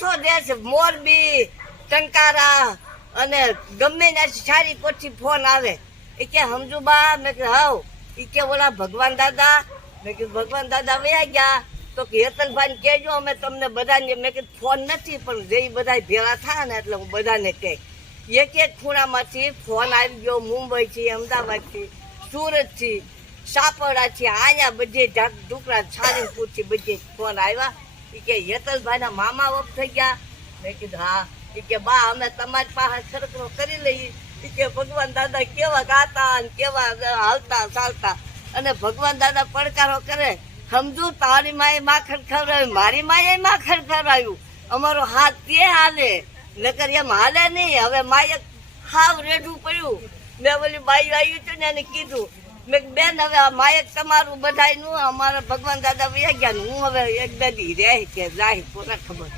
દેશો દેશ મોરબી ટંકારા અને ગમે ને સારી કોઠી ફોન આવે એ કે સમજુબા મેં કીધું હાવ એ કે ઓલા ભગવાન દાદા મેં કીધું ભગવાન દાદા વયા ગયા તો કે હેતલભાઈ કહેજો અમે તમને બધાને મેં કીધું ફોન નથી પણ જે બધા ભેળા થાય ને એટલે હું બધાને કહે એક એક ખૂણામાંથી ફોન આવી ગયો મુંબઈથી અમદાવાદથી સુરતથી સાપરડાથી અહીંયા બધે ઢુકડા છાણીપુરથી બધે ફોન આવ્યા એ કે હેતલભાઈના મામા વપ થઈ ગયા મેં કીધું હા એ કે બા અમે તમારી પાસે ખરકરો કરી લઈએ એ કે ભગવાન દાદા કેવા ગાતા અને કેવા હાલતા ચાલતા અને ભગવાન દાદા પડકારો કરે સમજુ તારી માએ માખણ ખવડાવ્યું મારી માએ માખણ ખવડાવ્યું અમારો હાથ તે હાલે નકર એમ હાલે નહીં હવે માએ હાવ રેઢું પડ્યું મેં ઓલી બાઈ આવ્યું હતું ને એને કીધું મેં બેન હવે આ માયક તમારું બધાયનું અમારા ભગવાન દાદા વયા ગયા હું હવે એક દાદી રહે કે જાય કોને ખબર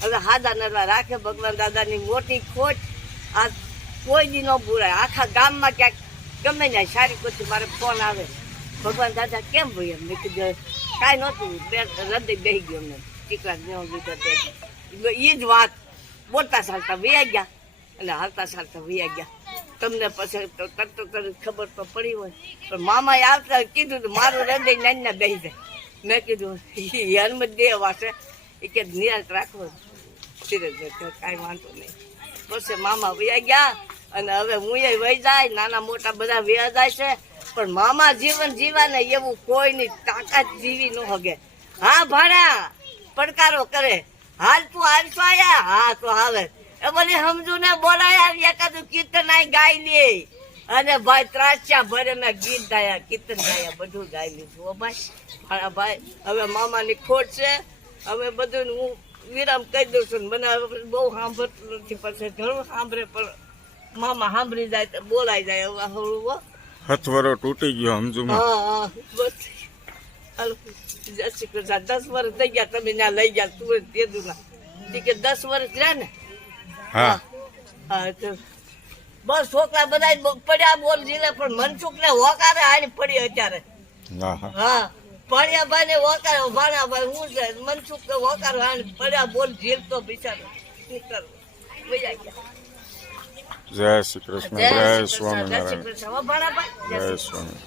હવે હાદા નરવા રાખે ભગવાન દાદાની મોટી ખોટ આ કોઈ દી ન પૂરાય આખા ગામમાં ક્યાંક ગમે ને સારી કોથી મારે ફોન આવે ભગવાન દાદા કેમ ભાઈ એમ મેં કીધું કાંઈ નહોતું હૃદય બેસી ગયો અમને ટીકડા એ જ વાત બોલતા ચાલતા વયા ગયા અને હાલતા ચાલતા વયા ગયા તમને પછી તો તરત ખબર તો પડી હોય પણ મામાએ આવતા કીધું તો મારું હૃદય નાના બેસી જાય મેં કીધું હનુમત દેવ વાસે એ કે નિરાશ રાખવો સિરિયસ કાંઈ વાંધો નહીં પછી મામા વયા ગયા અને હવે હું એ વહી જાય નાના મોટા બધા વયા જાય છે પણ મામા જીવન જીવા ને એવું કોઈની તાકાત જીવી ન હગે હા ભાણા પડકારો કરે હાલ તું આવશો આયા હા તો આવે એ બધી સમજુ ને બોલાયા એકાદું કીર્તન આ ગાઈ લે અને ભાઈ ત્રાસ્યા ભરે મેં ગીત ગાયા કીર્તન ગાયા બધું ગાઈ લીધું ઓ ભાઈ ભાણા ભાઈ હવે મામાની ખોટ છે હવે બધું હું વિરામ કહી દઉં છું મને બહુ સાંભળતું નથી પછી ઘણું સાંભળે પણ મામા સાંભળી જાય તો બોલાઈ જાય હવે હળવું હથવારો તૂટી ગયો સમજુમાં હા બસ હાલો જય શ્રી કૃષ્ણ 10 વર્ષ થઈ ગયા તમે ત્યાં લઈ ગયા તું તેદું ના કે 10 વર્ષ રહ્યા ને હા હા તો બસ છોકરા બધા પડ્યા બોલ જીલે પણ મનસુખ ને હોકારે હારી પડી અત્યારે હા પાણિયાભાઈ ને હોકારે ભાણાભાઈ હું છે મનસુખ ને હોકારે હારી પડ્યા બોલ જીલતો બિચારો શું કરવું વૈયા ગયા જય શ્રી કૃષ્ણ જય સ્વામિનારાયણ જય શ્રી કૃષ્ણ ભાણાભાઈ જય સ્વામી